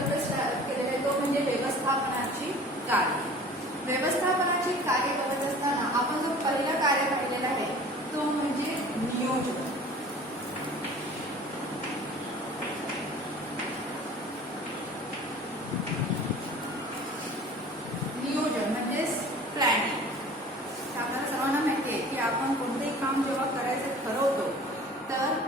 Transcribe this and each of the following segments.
शब्द केलेला आहे तो म्हणजे व्यवस्थापनाची कार्य. व्यवस्थापनाची कार्य करत असताना आपण जो पहिलं कार्य पाहिलेलं आहे तो म्हणजे नियोजन. नियोजन म्हणजेच प्लॅनिंग. आपल्याला सर्वांना माहिती आहे की आपण कोणतेही काम जेव्हा करायचं ठरवतो तर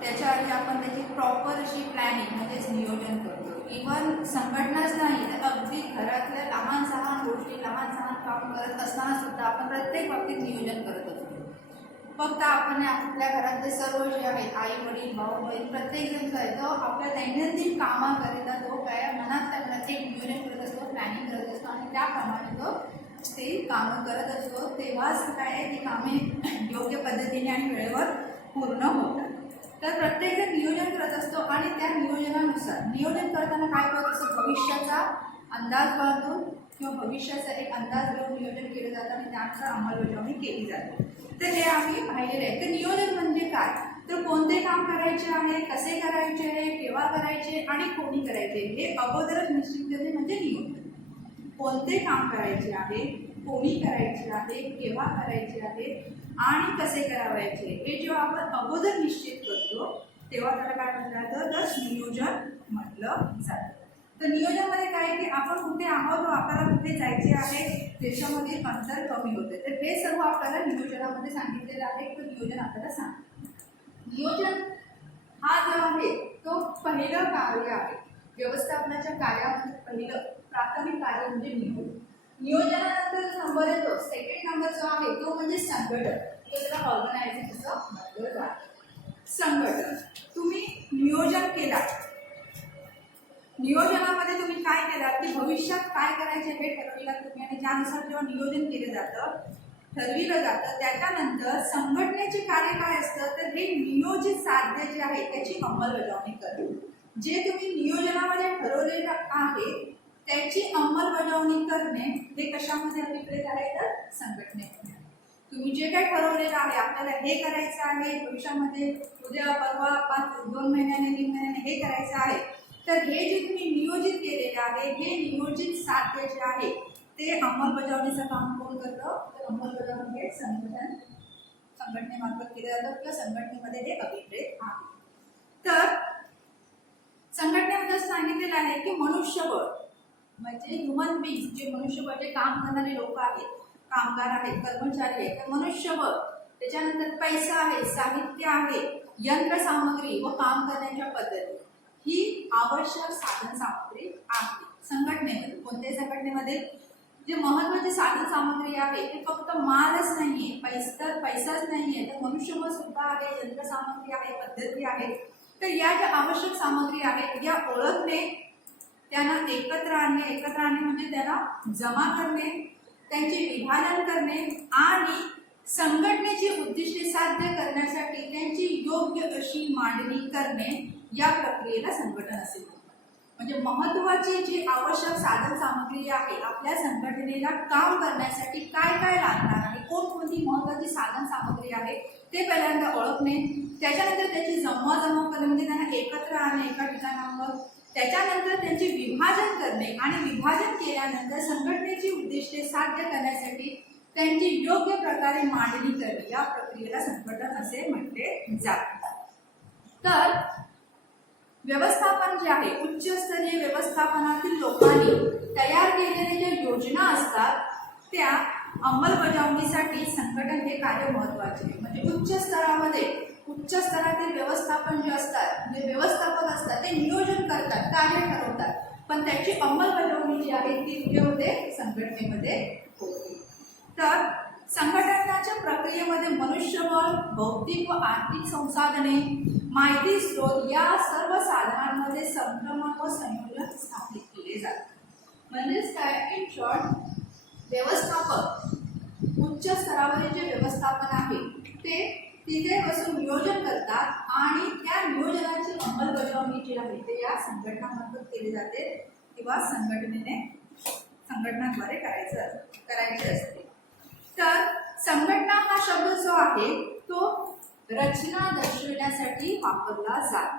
त्याच्या आधी आपण त्याची प्रॉपर अशी प्लॅनिंग म्हणजेच नियोजन करतो. इव्हन संघटनाच नाही तर अगदी घरातल्या लहान सहान गोष्टी लहान सहान काम करत असताना सुद्धा आपण प्रत्येक बाबतीत नियोजन करत असतो. फक्त आपण आपल्या घरातले सर्व जे आहेत आई वडील भाऊ बहीण प्रत्येक जण जो आहे तो आपल्या दैनंदिन कामाकरिता तो काय मनात त्या प्रत्येक नियोजन करत असतो, प्लॅनिंग करत असतो आणि त्याप्रमाणे तो ते कामं करत असतो. तेव्हाच काय आहे ती कामे योग्य पद्धतीने आणि वेळेवर पूर्ण होतात. तर प्रत्येकजण नियोजन करत असतो आणि त्या नियोजनानुसार नियोजन करताना काय करत असतो, भविष्याचा अंदाज बांधून किंवा भविष्याचा एक अंदाज घेऊन नियोजन केलं जातं आणि त्यानुसार अंमलबजावणी केली जाते. तर हे आम्ही पाहिलेलं आहे. तर नियोजन म्हणजे काय, तर कोणते काम करायचे आहे, कसे करायचे आहे, केव्हा करायचे आणि कोणी करायचे हे अगोदरच निश्चित करणे म्हणजे नियोजन. कोणते काम करायचे आहे, कोणी करायचे आहे, केव्हा करायचे आहे आणि कसे करावायचे हे जेव्हा आपण अगोदर निश्चित करतो तेव्हा त्याला काय म्हटलं जातं, तर नियोजन म्हटलं जातं. तर नियोजनामध्ये काय की आपण कुठे आहोत, आपल्याला कुठे जायचे आहे, त्याच्यामधील अंतर कमी होते. तर हे सर्व आपल्याला नियोजनामध्ये सांगितलेलं आहे. तर नियोजन आपल्याला सांग नियोजन हा जो आहे तो पहिलं कार्य आहे. व्यवस्थापनाच्या कार्यामध्ये पहिलं प्राथमिक कार्य म्हणजे नियोजन. नियोजनानंतर जो नंबर येतो सेकंड नंबर जो आहे तो म्हणजे संघटन. त्याला ऑर्गनायझेशनचं म्हटलं जातं. संघटन. तुम्ही नियोजन केला, नियोजनामध्ये तुम्ही काय केलात की भविष्यात काय करायचे हे ठरविलात तुम्ही आणि त्यानुसार जेव्हा नियोजन केलं जातं ठरविलं जातं त्याच्यानंतर संघटनेचे कार्य काय असतं, तर हे नियोजित साध्य जे आहे त्याची अंमलबजावणी करणे. जे तुम्ही नियोजनामध्ये ठरवलेलं आहे त्याची अंमलबजावणी करणे हे कशामध्ये अभिप्रेत आहे, तर संघटनेमध्ये. तुम्ही जे काही ठरवलेलं आहे आपल्याला हे करायचं आहे भविष्यामध्ये, उद्या परवा 2 महिन्याने 3 महिन्याने हे करायचं आहे, तर हे जे तुम्ही नियोजित केलेले आहे हे नियोजित साध्य जे आहे ते अंमलबजावणीचं काम कोण करतं, तर अंमलबजावणी हे संघटनेमार्फत केलं जातं किंवा संघटनेमध्ये हे अभिप्रेत आहे. तर संघटनेमध्ये सांगितलेलं आहे की मनुष्यबळ म्हणजे ह्युमन बीइंग, जे मनुष्यबळ जे काम करणारे लोक आहेत, कामगार आहेत, कर्मचारी आहेत, तर मनुष्यबळ, त्याच्यानंतर पैसा आहे, साहित्य आहे, यंत्रसामग्री व काम करण्याच्या पद्धती ही आवश्यक साधन सामग्री आहे संघटनेमध्ये. कोणत्याही संघटनेमध्ये जे महत्वाची साधन सामग्री आहे ते फक्त मालच नाहीये, पैसाच नाहीये, तर मनुष्यबळ सुद्धा आहे, यंत्रसामग्री आहे, पद्धती आहे. तर या ज्या आवश्यक सामग्री आहेत या ओळखणे, त्यांना एकत्र आणणे म्हणजे त्यांना जमा करणे, त्यांचे विभाजन करणे आणि संघटनेची उद्दिष्टे साध्य करण्यासाठी त्यांची योग्य अशी मांडणी करणे या प्रक्रियेला संघटन असे म्हणतात. म्हणजे महत्वाची जी आवश्यक साधन सामग्री आहे आपल्या संघटनेला काम करण्यासाठी काय काय लागणार आहे, कोणकोणती महत्वाची साधन सामग्री आहे ते पहिल्यांदा ओळखणे, त्याच्यानंतर त्याची जमवाजमव करणे म्हणजे त्यांना एकत्र आणणे एका ठिकाणावर, त्याच्यानंतर त्यांचे विभाजन करणे आणि विभाजन केल्यानंतर संघटनेची उद्दिष्टे साध्य करण्यासाठी त्यांची योग्य प्रकारे मांडणी करणे या प्रक्रियेला संघटन असे म्हटले जाते. तर व्यवस्थापन जे आहे उच्चस्तरीय व्यवस्थापनातील लोकांनी तयार केलेल्या ज्या योजना असतात त्या अंमलबजावणीसाठी संघटन हे कार्य महत्वाचे आहे. म्हणजे उच्च स्तरातील व्यवस्थापन जे असतात, जे व्यवस्थापक असतात ते नियोजन करतात, कार्य ठरवतात, पण त्याची अंमलबजावणी जी आहे ती कुठे होते, संघटनेमध्ये होते. तर संघटनाच्या प्रक्रियेमध्ये मनुष्यबळ, भौतिक व आर्थिक संसाधने, माहिती स्रोत या सर्व साधनांमध्ये संक्रमण व संयोजन स्थापित केले जातात. म्हणजेच काय, इन शॉर्ट व्यवस्थापक उच्च स्तरावरील जे व्यवस्थापन आहे ते तिथे बसून नियोजन करतात आणि त्या नियोजनाची अंमलबजावणी जी आहे ते या संघटनामार्फत केली जाते किंवा संघटनाद्वारे करायचे असते. तर संघटना हा शब्द जो आहे तो रचना दर्शविण्यासाठी वापरला जातो.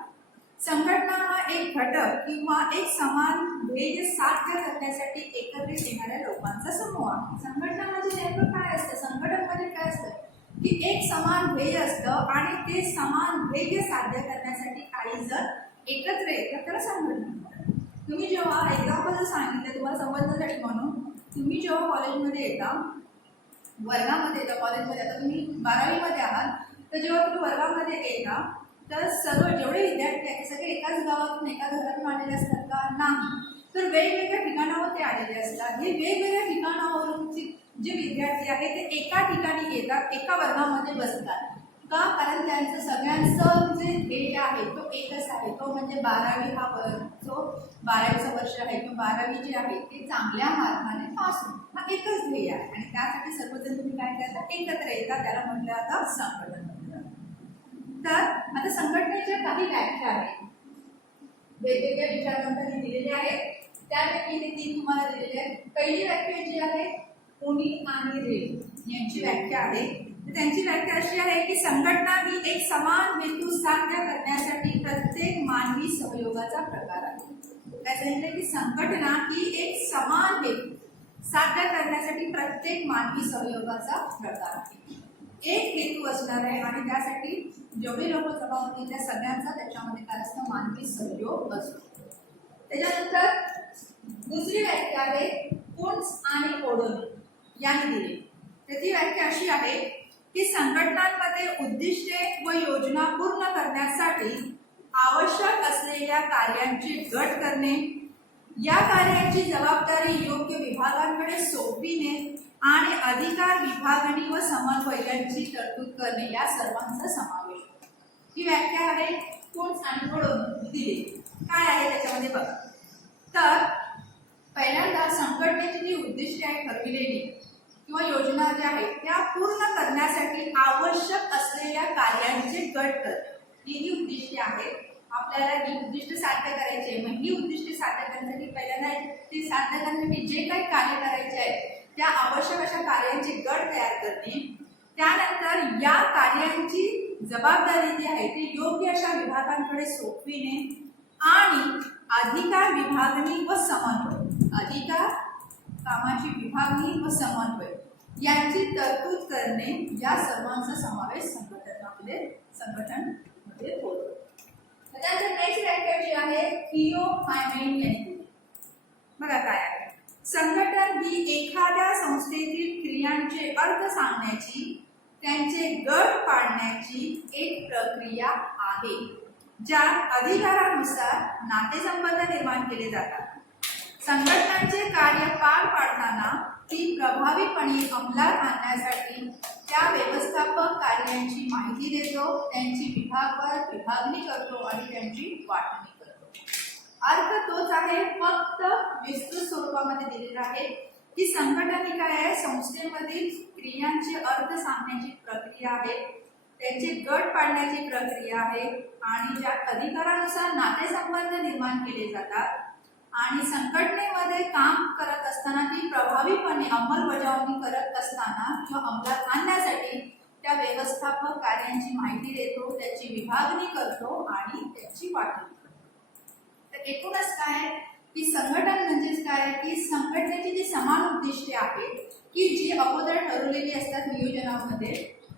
संघटना हा एक घटक किंवा एक समान ध्येय साध्य करण्यासाठी एकत्रित येणाऱ्या लोकांचा समूह आहे. संघटना म्हणजे नेमकं काय असतं? संघटन म्हणजे काय असतं की एक समान ध्येय असतं आणि ते समान ध्येय साध्य करण्यासाठी काही जण एकत्र येतात त्याला संघटना म्हणतात. तुम्ही जेव्हा एक्झाम्पल सांगितलं तुम्हाला समजण्यासाठी म्हणून, तुम्ही जेव्हा कॉलेजमध्ये येता, वर्गामध्ये येता, कॉलेजमध्ये आता तुम्ही 12वी मध्ये आहात, तर जेव्हा तुम्ही वर्गामध्ये येता तर सर्व जेवढे विद्यार्थी आहेत सगळे एकाच गावातून एका घरातून आलेले असतात का? नाही. तर वेगवेगळ्या ठिकाणावर ते आलेले असतात. हे वेगवेगळ्या ठिकाणावरून जे विद्यार्थी आहेत ते एका ठिकाणी येतात, एका वर्गामध्ये बसतात का? कारण त्यांचं सगळ्यांचं जे ध्येय आहे तो एकच आहे, तो म्हणजे 12वी हा जो 12वीचं वर्ष आहे किंवा 12वी जे आहे ते चांगल्या मार्गाने पास होणं हा एकच ध्येय आहे. आणि त्यासाठी सर्वजण तुम्ही काय करता? एकत्र येतात, त्याला म्हटलं आता संघटन. तर आता संघटनेच्या काही व्याख्या आहेत, वेगवेगळ्या विचारवंतांनी दिलेले आहेत. त्यापैकी हे 3 तुम्हाला दिलेले आहेत. पहिली व्याख्या जी आहे पुनी आणि रे यांची व्याख्या आहे. तर त्यांची व्याख्या अशी आहे की संघटना ही एक समान हेतू साध्य करण्यासाठी प्रत्येक मानवी सहयोगाचा प्रकार आहे. काय सांगितलं की संघटना ही एक समान हेतू साध्य करण्यासाठी प्रत्येक मानवी सहयोगाचा प्रकार आहे. एक हेतू असणार आहे आणि त्यासाठी जेवढे लोक जमा होतील त्या सगळ्यांचा त्याच्यामध्ये काय असतं? मानवी सहयोग असतो. त्याच्यानंतर दुसरी व्याख्या आहे कुन्स आणि ओडोनी यांनी दिली. तर ती व्याख्या अशी आहे की संघटनांमध्ये उद्दिष्टे व योजना पूर्ण करण्यासाठी आवश्यक असलेल्या कार्यांचे गट करणे, या कार्यांची जबाबदारी योग्य विभागांकडे सोपविणे आणि अधिकार विभागणी व समन्वय यांची तरतूद करणे या सर्वांचा समावेश होतो. ही व्याख्या आहे कुन्स आणि ओडोनी दिली. काय आहे त्याच्यामध्ये बघा. तर पहिल्यांदा संघटनेची जी उद्दिष्टे आहेत ठरविलेली किंवा योजना ज्या आहेत त्या पूर्ण करण्यासाठी आवश्यक असलेल्या कार्यांचे गट करणे ही उद्दिष्टे आहेत. आपल्याला ही उद्दिष्ट साध्य करायची. मग ही उद्दिष्टे साध्य करण्यासाठी पहिल्यांदा ती साध्य करण्यासाठी जे काही कार्य करायचे आहेत त्या आवश्यक अशा कार्यांचे गट तयार करणे, त्यानंतर या कार्यांची जबाबदारी जी आहे ती योग्य अशा विभागांकडे सोपविणे आणि अधिकार विभागणी व समन्वय, अधिकार कामाची विभागणी व समन्वय यांची तरतूद करणे या सर्वांचा समावेश संघटनमध्ये होतो. त्यानंतर नेक्स्ट व्याख्या जी आहे थियो हायमॅन यांनी दिली. बघा काय आहे. संघटन ही एखाद्या संस्थेतील क्रियांचे अर्थ सांगण्याची, त्यांचे गट पाडण्याची एक प्रक्रिया आहे ज्यात अधिकारानुसार नातेसंबंध निर्माण केले जातात. संघटनांचे कार्य पार पाडताना ती प्रभावीपणे अंमलात आणण्यासाठी त्या व्यवस्थापक कार्यांची माहिती देतो, त्यांची विभागवार विभागणी करतो आणि त्यांची वाटणी करतो. अर्थ तोच आहे, फक्त विस्तृत स्वरूपामध्ये दिलेला आहे की संघटन ही काय आहे? संस्थेमधील क्रियांचे अर्थ सांगण्याची प्रक्रिया आहे, त्यांचे गट पाडण्याची प्रक्रिया आहे आणि ज्या अधिकारानुसार नातेसंबंध निर्माण केले जातात आणि संघटनेमध्ये काम करत असताना ती प्रभावीपणे अंमलबजावणी करत असताना किंवा अंमलात आणण्यासाठी त्या व्यवस्थापक कार्यांची माहिती देतो, त्याची विभागणी करतो आणि त्याची वाटणी करतो. तर एकूणच काय की संघटन म्हणजेच काय की संघटनेची जी समान उद्दिष्टे आहेत की जी अगोदर ठरवलेली असतात नियोजनामध्ये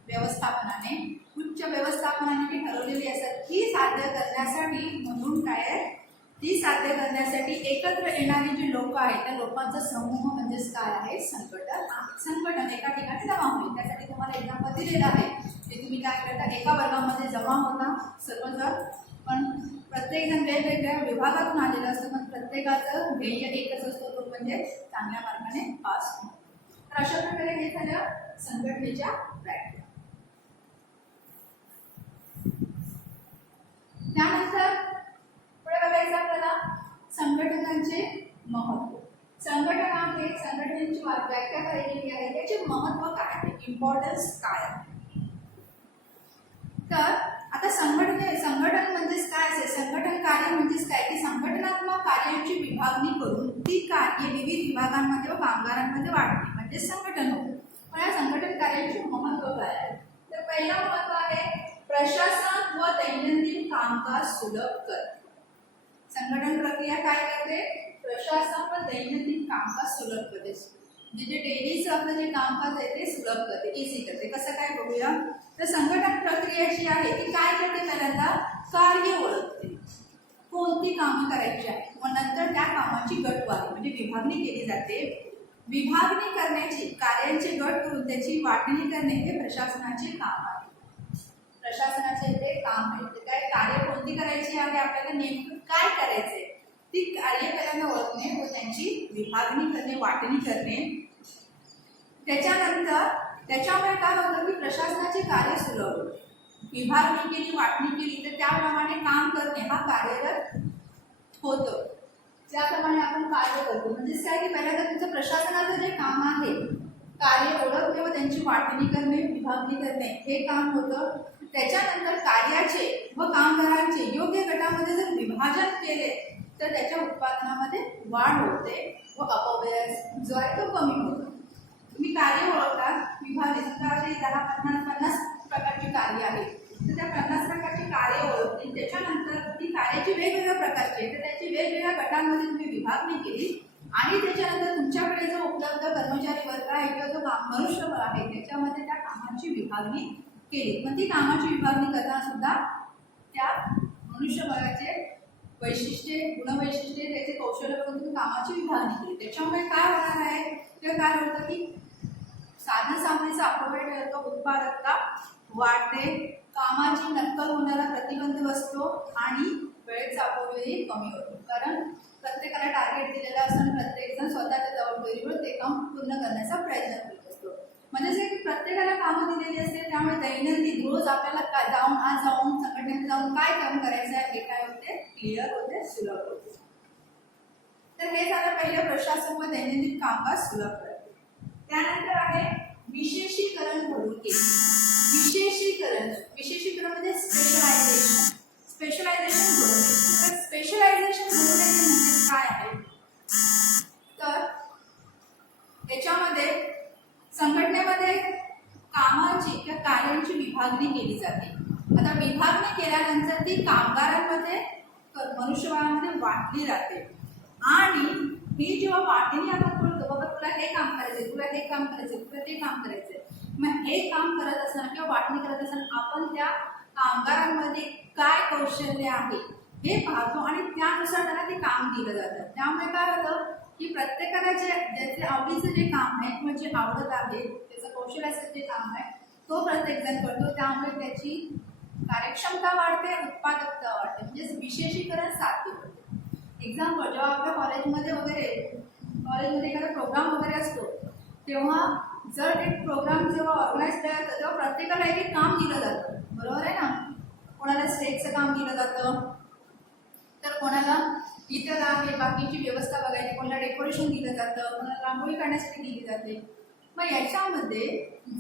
व्यवस्थापनाने, उच्च व्यवस्थापनाने जी ठरवलेली असतात ती साध्य करण्यासाठी म्हणून काय आहे ती साध्य करण्यासाठी एकत्र येणारी जी लोक आहेत त्या लोकांचा समूह म्हणजेच काय आहे? संघटन आहे. संघटन एका ठिकाणी जमा होईल. त्यासाठी तुम्हाला एक्झाम्पल दिलेलं आहे की तुम्ही काय करता? एका वर्गामध्ये जमा होता सर्वजण, पण प्रत्येकजण वेगवेगळ्या विभागातून आलेलं असतं, पण प्रत्येकाचं ध्येय एकच असतो, तो म्हणजे चांगल्या मार्गाने पास होणं. तर अशा प्रकारे हे झालं संघटनेच्या व्याख्या. त्यानंतर पुढे बघायचं आपल्याला संघटनांचे महत्त्व. संघटना हे संघटनेची व्याख्या केलेली आहे, त्याचे महत्त्व काय आहे, इम्पॉर्टन्स काय आहे. तर आता संघटन म्हणजेच काय असेल? संघटन कार्य म्हणजेच काय की संघटनात्मक कार्यांची विभागणी करून ती कार्ये विविध विभागांमध्ये व कामगारांमध्ये वाटणे म्हणजे संघटन होते. पण या संघटन कार्याचे महत्त्व काय आहे? तर पहिला महत्त्व आहे प्रशासन व दैनंदिन कामकाज सुलभ करणे. संघटन प्रक्रिया काय करते? प्रशासन व दैनंदिन कामकाज सुलभ करते. म्हणजे जे डेलीचं आपलं जे कामकाज आहे ते सुलभ करते, इझी करते. कसं काय बघूया. तर संघटन प्रक्रिया जी आहे ती काय करते? पहिल्यांदा कार्य ओळखते, कोणती कामं करायची आहे, मग नंतर त्या कामाची गटवारी म्हणजे विभागणी केली जाते. विभागणी करण्याची, कार्यांचे गट करून त्याची वाटणी करणे हे प्रशासनाचे काम आहे. प्रशासनाचे ते काम आहे. ते काय कार्य कोणती करायची आहे, आपल्याला नेमकं काय करायचंय ती कार्य पहिल्यांदा ओळखणे व त्यांची विभागणी करणे, वाटणी करणे. त्याच्यानंतर त्याच्यामुळे काय होतं की प्रशासनाचे कार्य सुलभ होते. विभागणी केली, वाटणी केली तर त्याप्रमाणे काम करणे हा कार्यरत होतं. त्याप्रमाणे आपण कार्य करतो. म्हणजेच काय की पहिल्यांदा तुमचं प्रशासनाचं जे काम आहे, कार्य ओळखणे व त्यांची वाटणी करणे, विभागणी करणे हे काम होतं. त्याच्यानंतर कार्याचे व कामगारांचे योग्य गटामध्ये जर विभाजन केले तर त्याच्या उत्पादनामध्ये वाढ होते व अपव्यय जो आहे तो कमी होतो. तुम्ही कार्य ओळखता, विभागणी समजा असे 10-50 प्रकारची कार्य आहेत तर त्या 50 प्रकारची कार्य ओळखली. त्याच्यानंतर ती कार्याची वेगवेगळ्या प्रकारची आहे तर त्याची वेगवेगळ्या गटांमध्ये तुम्ही विभागणी केली आणि त्याच्यानंतर तुमच्याकडे जो उपलब्ध कर्मचारी वर्ग आहे किंवा जो मनुष्यबळ आहे त्याच्यामध्ये त्या कामाची विभागणी केली. मग ती कामाची विभागणी करताना सुद्धा त्या मनुष्यबळाचे वैशिष्ट्ये, गुणवैशिष्ट्ये, त्याचे कौशल्य बघून तुम्ही कामाची विभागणी केली. त्याच्यामुळे काय होणार आहे किंवा काय होतं की साधन सामग्रीचा अपव्यय होतो, उत्पादकता वाढते, कामाची नक्कल होण्याला प्रतिबंध बसतो आणि वेळेचा अपव्यय कमी होतो. कारण प्रत्येकाला टार्गेट दिलेला असतो आणि प्रत्येकजण स्वतःच्या जबाबदारीवर ते काम पूर्ण करण्याचा प्रयत्न करत असतो. म्हणजे की प्रत्येकाला कामं दिलेली असते त्यामुळे दैनंदिन रोज आपल्याला जाऊन आज जाऊन संघटनेत जाऊन काय काम करायचं आहे हे काय होते क्लिअर होते, सुलभ होते. तर हे झालं पहिलं प्रशासन व दैनंदिन कामकाज सुलभ करते. त्यानंतर आहे विशेषीकरण घडून येते. विशेषीकरण म्हणजे स्पेशलायझेशन. स्पेशलायझेशन घडून येते. तर स्पेशलायझेशन घडून येते म्हणजे काय आहे तर त्याच्यामध्ये संघटनेमध्ये कामाची किंवा कार्यांची विभागणी केली जाते. आता विभागणी केल्यानंतर ती कामगारांमध्ये, मनुष्यबळामध्ये वाटली जाते आणि ही जेव्हा वाटणी आपण करतो, बाबा तुला हे काम करायचंय, तुला हे काम करायचंय, तुला ते काम करायचंय, मग हे काम करत असताना किंवा वाटणी करत असताना आपण त्या कामगारांमध्ये काय कौशल्य आहे हे पाहतो आणि त्यानुसार त्यांना ते काम दिलं जातं. त्यामुळे काय होतं की प्रत्येकाला ज्याचे आवडीचं जे काम आहे किंवा जे आवडत आहे, त्याचं कौशल्याचं जे काम आहे तो प्रत्येक जण करतो. त्यामुळे त्याची कार्यक्षमता वाढते, उत्पादकता वाढते, म्हणजे विशेषीकरण साध्य होते. एक्झाम्पल, जेव्हा आपल्या कॉलेजमध्ये एखादा प्रोग्राम वगैरे असतो तेव्हा जर एक प्रोग्राम जेव्हा ऑर्गनाईज केला जातं तेव्हा प्रत्येकाला एक काम दिलं जातं, बरोबर आहे ना. कोणाला स्टेजचं काम दिलं जातं, तर कोणाला इतर आहे बाकीची व्यवस्था बघायची, कोणाला डेकोरेशन दिलं जातं, कोणाला रांगोळी काढण्यासाठी दिली जाते. मग याच्यामध्ये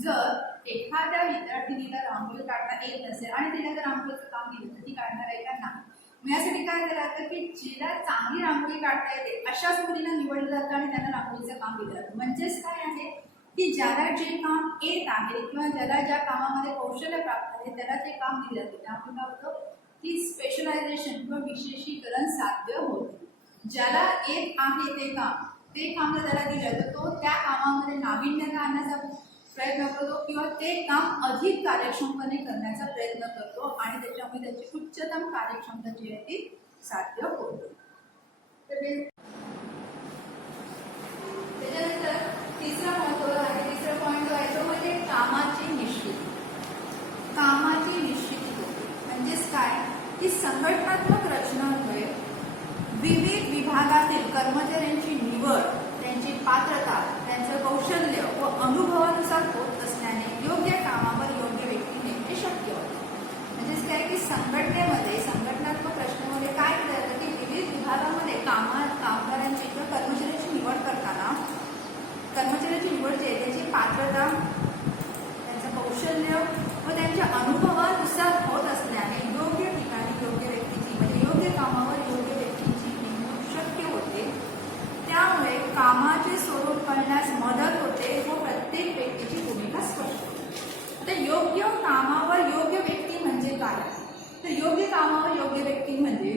जर एखाद्या विद्यार्थिनीला रांगोळी काढता येत नसेल आणि तिला जर रांगोळीचं काम दिलं तर ती काढणार आहे का? नाही. मग यासाठी काय केलं जातं की जिला चांगली रांगोळी काढता येते अशाच मुलीला निवडलं जातं आणि त्यांना रांगोळीचं काम दिलं जातं. म्हणजेच काय आहे की ज्याला जे काम येत आहे किंवा ज्याला ज्या कामामध्ये कौशल्य प्राप्त आहे त्याला ते काम दिलं जातं. त्यामुळे काय होतं की स्पेशलायझेशन किंवा विशेषीकरण साध्य होते. ज्याला येत आहे ते काम जर त्याला दिलं तर तो त्या कामामध्ये नाविन्यता आणण्याचा प्रयत्न करतो किंवा ते काम अधिक कार्यक्षमपणे करण्याचा प्रयत्न करतो आणि त्याच्यामुळे त्याची उच्चतम कार्यक्षमता जी आहे ती साध्य होते. त्याच्यानंतर तिसरा पॉईंट जो आहे तो म्हणजे कामाची निश्चिती. कामाची निश्चिती होते म्हणजेच काय की संघटनात्मक रचनामुळे विविध विभागातील कर्मचाऱ्यांची निवड, त्यांची पात्रता, त्यांचं कौशल्य व अनुभवानुसार होत असल्याने योग्य कामावर योग्य व्यक्ती नेमणे शक्य होते. म्हणजेच काय की संघटनेमध्ये, संघटनात्मक रचनेमध्ये काय केलं जातं की विविध विभागामध्ये कामगारांची किंवा कर्मचाऱ्यांची निवड करताना कर्मचाऱ्यांची निवड जी आहे त्याची पात्रता, त्यांचं कौशल्य व त्यांच्या अनुभवानुसार होत असल्याने योग्य ठिकाणी योग्य व्यक्तीची म्हणजे योग्य कामावर योग्य व्यक्तीची नेमणूक शक्य होते. त्यामुळे कामाचे स्वरूप कळण्यास मदत होते व प्रत्येक व्यक्तीची भूमिका स्पष्ट होते. आता योग्य कामावर योग्य व्यक्ती म्हणजे काय? तर योग्य कामावर योग्य व्यक्ती म्हणजे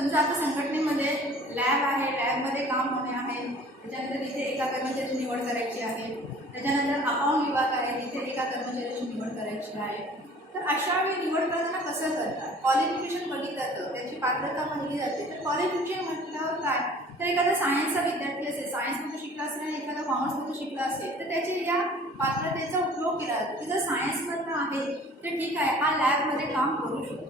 समजा आता संघटनेमध्ये लॅब आहे, लॅबमध्ये काम होणे आहे, त्याच्यानंतर तिथे एका कर्मचाऱ्याची निवड करायची आहे, त्याच्यानंतर अकाउंट विभाग आहे, तिथे एका कर्मचाऱ्याची निवड करायची आहे. तर अशा वेळी निवड करताना कसं करतात, क्वालिफिकेशन बघितलं जातं, त्याची पात्रता पाहिली जाते. तर क्वालिफिकेशन म्हटल्यावर काय, तर एखादा सायन्सचा विद्यार्थी असेल, सायन्समध्ये शिकला असेल आणि एखादा कॉमर्समध्ये शिकला असेल, तर त्याची या पात्रतेचा उपयोग केला जातो. की जर सायन्समधनं आहे तर ठीक आहे, हा लॅबमध्ये काम करू शकतो.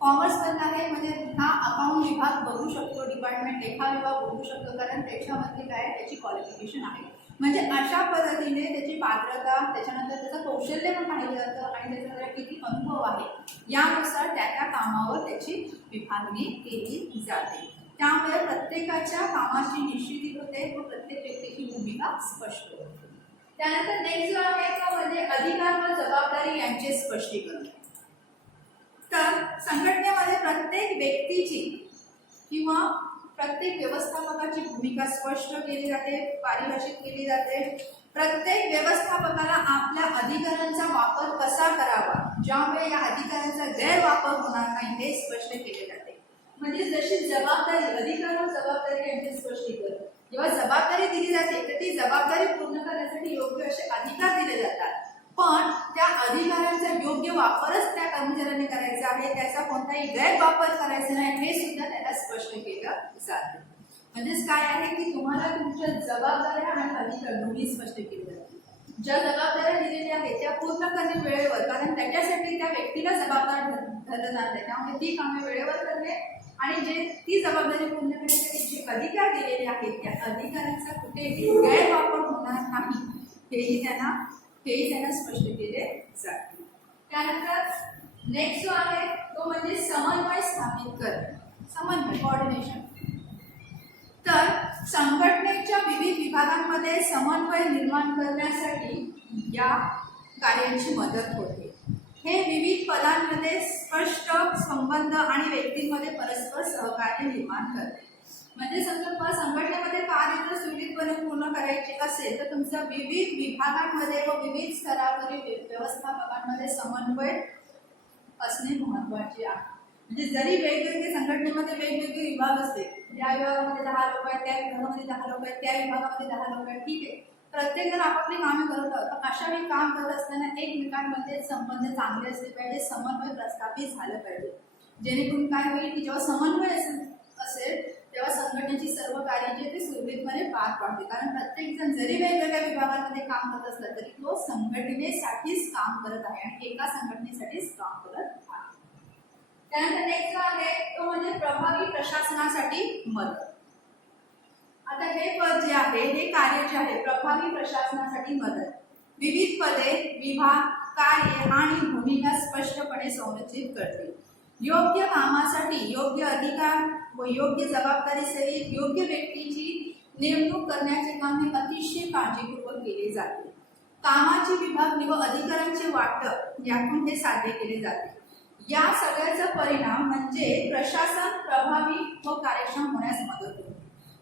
कॉमर्समधनं आहे म्हणजे हा अकाउंट विभाग बघू शकतो, डिपार्टमेंट लेखा विभाग बघू शकतो, कारण त्याच्यामध्ये काय त्याची क्वालिफिकेशन आहे. म्हणजे अशा पद्धतीने त्याची पात्रता, त्याच्यानंतर त्याचं कौशल्य पण पाहिलं जातं आणि त्याच्यामध्ये किती अनुभव आहे यानुसार त्या कामावर त्याची विभागणी केली जाते. त्यामुळे प्रत्येकाच्या कामाची निश्चिती होते व प्रत्येक व्यक्तीची भूमिका स्पष्ट होते. त्यानंतर नेक्स्ट जो आहे तो म्हणजे अधिकार व जबाबदारी यांचे स्पष्टीकरण. तर संघटनेमध्ये प्रत्येक व्यक्तीची किंवा प्रत्येक व्यवस्थापकाची भूमिका स्पष्ट केली जाते, पारिभाषित केली जाते. प्रत्येक व्यवस्थापकाला आपल्या अधिकारांचा वापर कसा करावा, ज्यामुळे या अधिकारांचा गैरवापर होणार नाही हे स्पष्ट केले जाते. म्हणजे जशी जबाबदारी, अधिकार व जबाबदारी यांचे स्पष्टीकरण. जेव्हा जबाबदारी दिली जाते तर ती जबाबदारी पूर्ण करण्यासाठी योग्य असे अधिकार दिले जातात, पण त्या अधिकारांचा योग्य वापरच त्या कर्मचाऱ्यांनी करायचा आहे, त्याचा कोणताही गैरवापर करायचा नाही हे सुद्धा त्याला स्पष्ट केलं जाते. म्हणजेच काय आहे की तुम्हाला तुमच्या जबाबदाऱ्या आणि अधिकार दोन्ही स्पष्ट केले जाते. ज्या जबाबदाऱ्या दिलेल्या आहेत त्या पूर्ण करणे वेळेवर, कारण त्याच्यासाठी त्या व्यक्तीला जबाबदार धरलं जाते, त्यामुळे ती कामे वेळेवर करणे आणि जे ती जबाबदारी पूर्ण करण्यासाठी जे अधिकार दिलेले आहेत त्या अधिकारांचा कुठेही गैरवापर होणार नाही हेही त्यांना स्पष्ट केले जाते. त्यानंतर नेक्स्ट जो आहे तो म्हणजे समन्वय स्थापित करणे, समन्वय, कोऑर्डिनेशन. तर संघटनेच्या विविध विभागांमध्ये समन्वय निर्माण करण्यासाठी या कार्याची मदत होते. हे विविध पदांमध्ये स्पष्ट संबंध आणि व्यक्तींमध्ये परस्पर सहकार्य निर्माण करते. म्हणजे समजा संघटनेमध्ये कार्य जर सुरळीतपणे पूर्ण करायचे असेल तर तुमच्या विविध विभागांमध्ये व विविध स्तरावरील व्यवस्थापकांमध्ये समन्वय असणे महत्त्वाचे आहे. म्हणजे जरी वेगवेगळे संघटनेमध्ये वेगवेगळे विभाग असते, या विभागामध्ये 10 लोक आहेत, त्या विभागामध्ये 10 लोक आहेत, त्या विभागामध्ये 10 लोक आहेत, ठीक आहे, प्रत्येक जण आपापली कामे करत आहोत. पण अशा वेळी काम करत असताना एकमेकांमध्ये संबंध चांगले असले पाहिजे, समन्वय प्रस्थापित झालं पाहिजे. जेणेकरून काय होईल की जेव्हा समन्वय असेल तेव्हा संघटनेची सर्व कार्य जे ते सुरळीतपणे पार पाडते. कारण प्रत्येक जण जरी वेगवेगळ्या विभागांमध्ये काम करत असला तरी तो संघटनेसाठीच काम करत आहे आणि एका संघटनेसाठीच काम करत आहे. त्यानंतर नेक्स्ट आहे तो म्हणजे प्रभावी प्रशासनासाठी मदत. आता हे पद जे आहे, हे कार्य जे आहे प्रभावी प्रशासनासाठी मदत. विविध पदे, विभाग, कार्य आणि भूमिका स्पष्टपणे संरचित करते. योग्य कामासाठी योग्य अधिकार व योग्य जबाबदारी सहित योग्य व्यक्तीची नेमणूक करण्याचे काम हे अतिशय काळजीपूर्वक केले जाते. कामाची विभागणी व अधिकारांचे वाटप यातून हे साध्य केले जाते. या सगळ्याचा परिणाम म्हणजे प्रशासन प्रभावी व कार्यक्षम होण्यास मदत होते.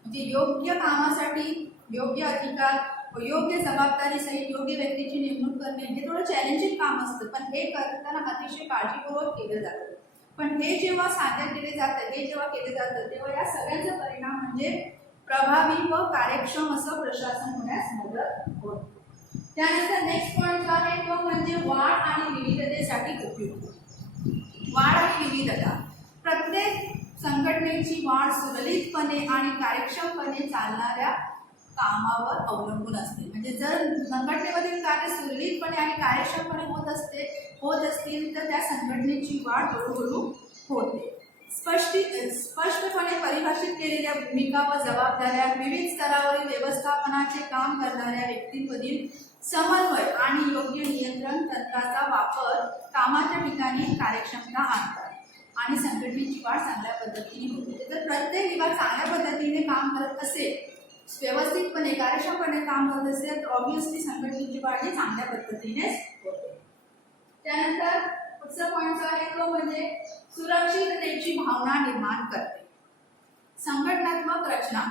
म्हणजे योग्य कामासाठी योग्य अधिकार व योग्य जबाबदारी सहित योग्य व्यक्तीची नेमणूक करणे हे थोडं चॅलेंजिंग काम असतं, पण हे करताना अतिशय काळजीपूर्वक केलं जातं. पण हे जेव्हा साध्य केले जातं, हे जेव्हा केले जातं तेव्हा या सगळ्यांचा परिणाम म्हणजे प्रभावी व कार्यक्षम असं प्रशासन होण्यास मदत होते. त्यानंतर नेक्स्ट पॉईंट जो आहे तो म्हणजे वाढ आणि विविधतेसाठी उपयोग. वाढ आणि विविधता. प्रत्येक संघटनेची वाढ सुरळीतपणे आणि कार्यक्षमपणे चालणाऱ्या कामावर अवलंबून असते. म्हणजे जर संघटनेमधील कार्य सुरळीतपणे आणि कार्यक्षमपणे होत असतील तर त्या संघटनेची वाढ हळूहळू होते. स्पष्टपणे परिभाषित केलेल्या भूमिका व जबाबदाऱ्या, विविध स्तरावरील व्यवस्थापनाचे काम करणाऱ्या व्यक्तींमधील समन्वय आणि योग्य नियंत्रण तंत्राचा वापर कामाच्या ठिकाणी कार्यक्षमता आणतात आणि संघटनेची वाढ चांगल्या पद्धतीने होते. जर प्रत्येक विभाग चांगल्या पद्धतीने काम करत असेल, व्यवस्थितपणे कार्यक्षमपणे काम करत असेल तर ऑब्व्हियसली संघटनेची वाढ ही चांगल्या पद्धतीनेच होते. त्यानंतर पुढचा पॉईंट जो आहे तो म्हणजे सुरक्षिततेची भावना निर्माण करते. संघटनात्मक रचना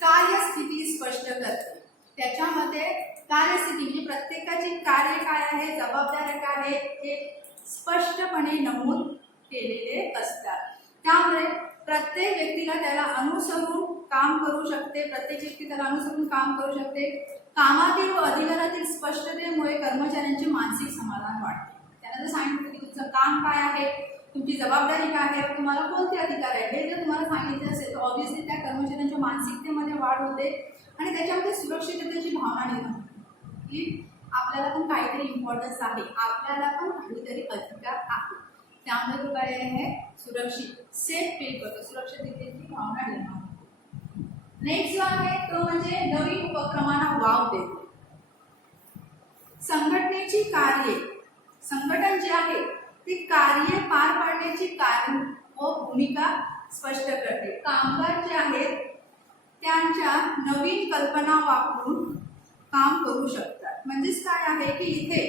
कार्यस्थिती स्पष्ट करते. त्याच्यामध्ये कार्यस्थिती म्हणजे प्रत्येकाची कार्य काय आहे, जबाबदाऱ्या काय आहेत हे स्पष्टपणे नमूद केलेले असतात. त्यामुळे प्रत्येक व्यक्तीला त्याला अनुसरून काम करू शकते, प्रत्येक व्यक्ती त्याला अनुसरून काम करू शकते. कामातील व अधिकारातील स्पष्टतेमुळे कर्मचाऱ्यांचे मानसिक समाधान वाढते. त्याला जर सांगितलं की तुमचं काम काय आहे, तुमची जबाबदारी काय आहे, तुम्हाला कोणते अधिकार आहे, हे जर तुम्हाला सांगितलं असेल तर ऑब्व्हियसली त्या कर्मचाऱ्यांच्या मानसिकतेमध्ये वाढ होते आणि त्याच्यामध्ये सुरक्षिततेची भावना निर्माण होते की आपल्याला पण काहीतरी इम्पॉर्टन्स आहे, आपल्याला पण काहीतरी अधिकार आहे. त्यामुळे तो काय आहे, सुरक्षित सेफ फील करतो, सुरक्षिततेची भावना निर्माण होते. नेक्स्ट जो आहे तो म्हणजे नवीन उपक्रमांना वाव देतो. संघटनेची कार्ये, संघटन जे आहे ती कार्ये पार पाडण्याची कारण व भूमिका स्पष्ट करते. कामगार जे आहेत त्यांच्या नवीन कल्पना वापरून काम करू शकतात. म्हणजेच काय आहे की इथे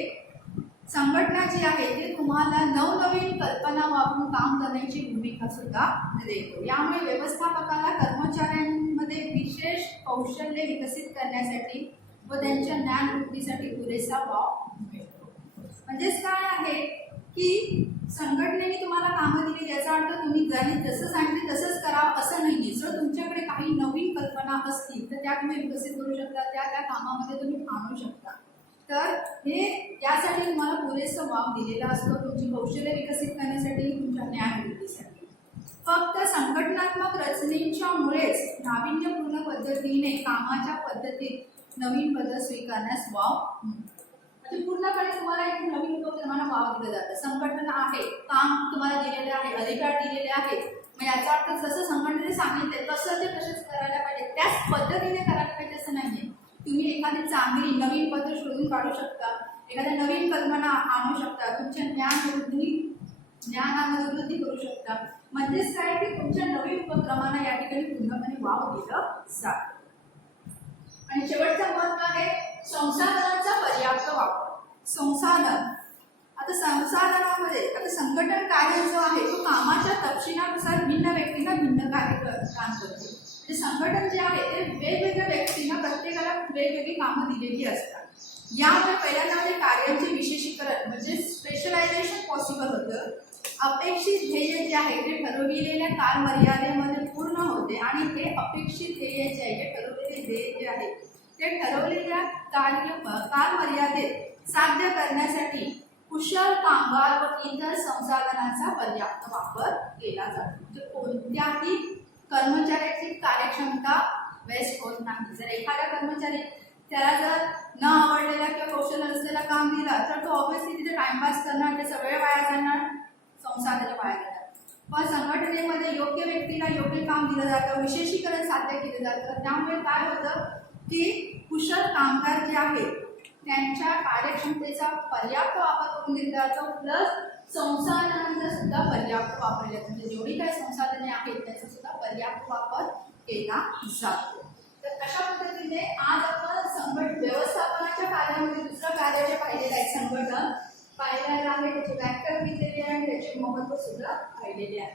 संघटना जी आहे ते तुम्हाला नवनवीन कल्पना वापरून काम करण्याची भूमिका सुद्धा देतो. यामुळे व्यवस्थापकाला कर्मचाऱ्यांमध्ये विशेष कौशल्य विकसित करण्यासाठी व त्यांच्या ज्ञानवृद्धीसाठी पुरेसा वाव मिळतो. म्हणजेच काय आहे की संघटनेने तुम्हाला कामं दिली, याचा अर्थ तुम्ही जसं सांगितले तसंच करावं असं नाही. जर तुमच्याकडे काही नवीन कल्पना असतील तर त्या तुम्ही विकसित करू शकता, त्या कामामध्ये तुम्ही आणू शकता. तर हे यासाठी तुम्हाला पुरेसं वाव दिलेला असतो, तुमची कौशल्य विकसित करण्यासाठी, तुमच्या ज्ञानवृद्धीसाठी. फक्त संघटनात्मक रचनेच्यामुळेच नाविन्यपूर्ण पद्धतीने कामाच्या पद्धतीत नवीन पद्धत स्वीकारण्यास वाव, म्हणजे पूर्णपणे तुम्हाला एक नवीन उपक्रमांना वाव दिलं जातं. संघटना आहे, काम तुम्हाला दिलेले आहे, अधिकार दिलेले आहेत, मग याचा अर्थ जसं संघटनेने सांगितले तसं ते तसेच करायला पाहिजे, त्याच पद्धतीने करायला पाहिजे असं नाहीये. तुम्ही एखादी चांगली नवीन पद्धत शोधून काढू शकता, एखाद्या नवीन कल्पना आणू शकता, तुमच्या ज्ञानामध्ये वृद्धी करू शकता. म्हणजेच काय की तुमच्या नवीन उपक्रमांना या ठिकाणी पूर्णपणे वाव दिलं जातं. आणि शेवटचा महत्व आहे संसाधनांचा पर्याप्त वापर. संसाधन, आता संसाधनामध्ये आता संघटन कार्य जो आहे तो कामाच्या तपशिलानुसार भिन्न व्यक्तींना भिन्न कार्य काम करते. म्हणजे संघटन जे आहे ते वेगवेगळ्या व्यक्तींना प्रत्येकाला वेगवेगळी कामं दिलेली असतात. यामुळे पहिल्यांदा कार्यांचे विशेषीकरण म्हणजे स्पेशलायझेशन पॉसिबल होतं. अपेक्षित ध्येय जे आहे ते ठरविलेल्या कालमर्यादेमध्ये पूर्ण होते आणि हे अपेक्षित ध्येय जे आहे ठरवलेले ध्येय जे आहे ते ठरवलेल्या कालमर्यादेत साध्य करण्यासाठी कुशल कामगार व इतर संसाधनांचा पर्याप्त वापर केला जातो. म्हणजे कोणत्याही कर्मचाऱ्याची कार्यक्षमता वेस्ट होत नाही. जर एखाद्या कर्मचारी त्याला जर न आवडलेला किंवा कौशल्य नसलेला काम दिला तर तो ऑब्व्हियसली तिथे टाइमपास करणार, त्याचा वेळ वाया जाणार, संसाधने वाया जाणार. पण संघटनेमध्ये योग्य व्यक्तीला योग्य काम दिलं जातं, विशेषीकरण साध्य केलं जातं. त्यामुळे काय होतं की कुशल कामगार जे आहेत त्यांच्या कार्यक्षमतेचा पर्याप्त वापर करून दिला जातो, प्लस संसाधनांचा सुद्धा पर्याप्त वापर केला जातो. म्हणजे जेवढी काही संसाधने आहेत त्याचा सुद्धा पर्याप्त वापर केला जातो. तर अशा पद्धतीने आज आपण व्यवस्थापनाच्या कार्यामध्ये दुसरं कार्य जे पाहिलेलं आहे संघटन पाहिलेलं आहे, त्याची व्याख्या घेतलेली आहे आणि त्याचे महत्व सुद्धा पाहिलेले आहे.